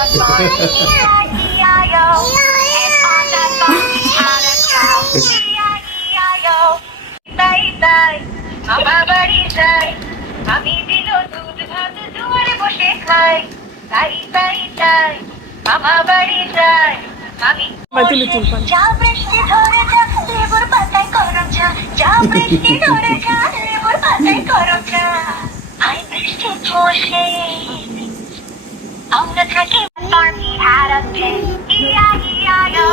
a farm, E-I-E-I-O. And on that farm we had a cow, E-I-E-I-O. তাই মামা বাড়ি যাই, আমি দিল দুধ ভাত দুয়ারে বসে খাই। তাই মামা বাড়ি যাই, আমি যা বৃষ্টি ধরে যা লেবুর পাতায় করম চা, যা বৃষ্টি ধরে যা লেবুর পাতায় করম চা। হাই বৃষ্টি বসে আমরা থাকি farm he had a pig, E-I-E-I-O.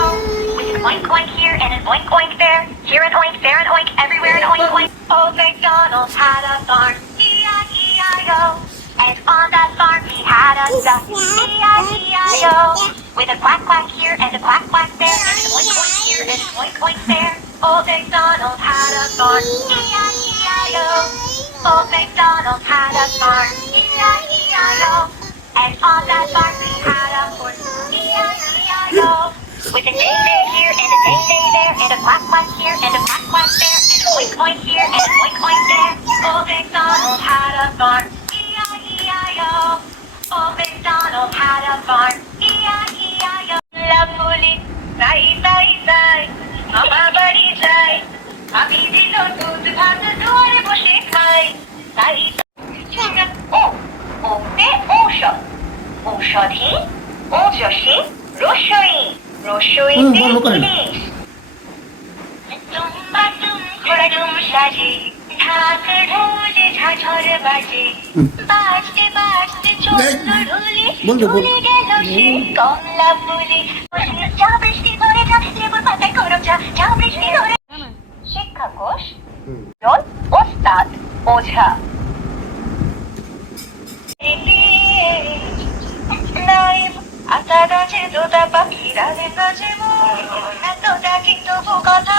With an oink oink here and an oink oink there, here an oink, there an oink, everywhere an oink oink. Old MacDonald had a farm, E-I-E-I-O. And on that farm he had a duck, E-I-E-I-O. With a quack quack here and a quack quack there, and an oink oink here and an oink oink there. Old MacDonald had a farm, E-I-E-I-O. Old MacDonald had a farm, E-I-E-I-O. And on that farm we had a horse, E-I-E-I-O. With a neigh-neigh here and a neigh-neigh there, and a quack quack here and a quack quack there, and an oink oink here and an oink oink there. Old MacDonald had a farm, E-I-E-I-O. Old MacDonald had a farm, E-I-E-I-O. Lovely, তাই মামা বাড়ি যাই, আমি দিল দুধ ভাত দুয়ারে বসে খাই। তাই ও ওতে ঔষধ, ঔষধি ওজসী রসই, রসইতে ইলিশ। তুম ঘোড়াডুম সাজে, ঢাক ঢোলে ঝাঝর বাজে, বাজতে বাজতে চলল ঢুলি, ঢুলি গেল সে কমলা ফুলে। যা বৃষ্টি ধরে যা লেবুর পাতায় করম চা, যা বৃষ্টি ধরে। শিক্ষাকোষ ওস্তাদ ওঝা। আতা গাছে তোতা পাখি রাধে গাছে মোর, এত ডাকি তবু কথা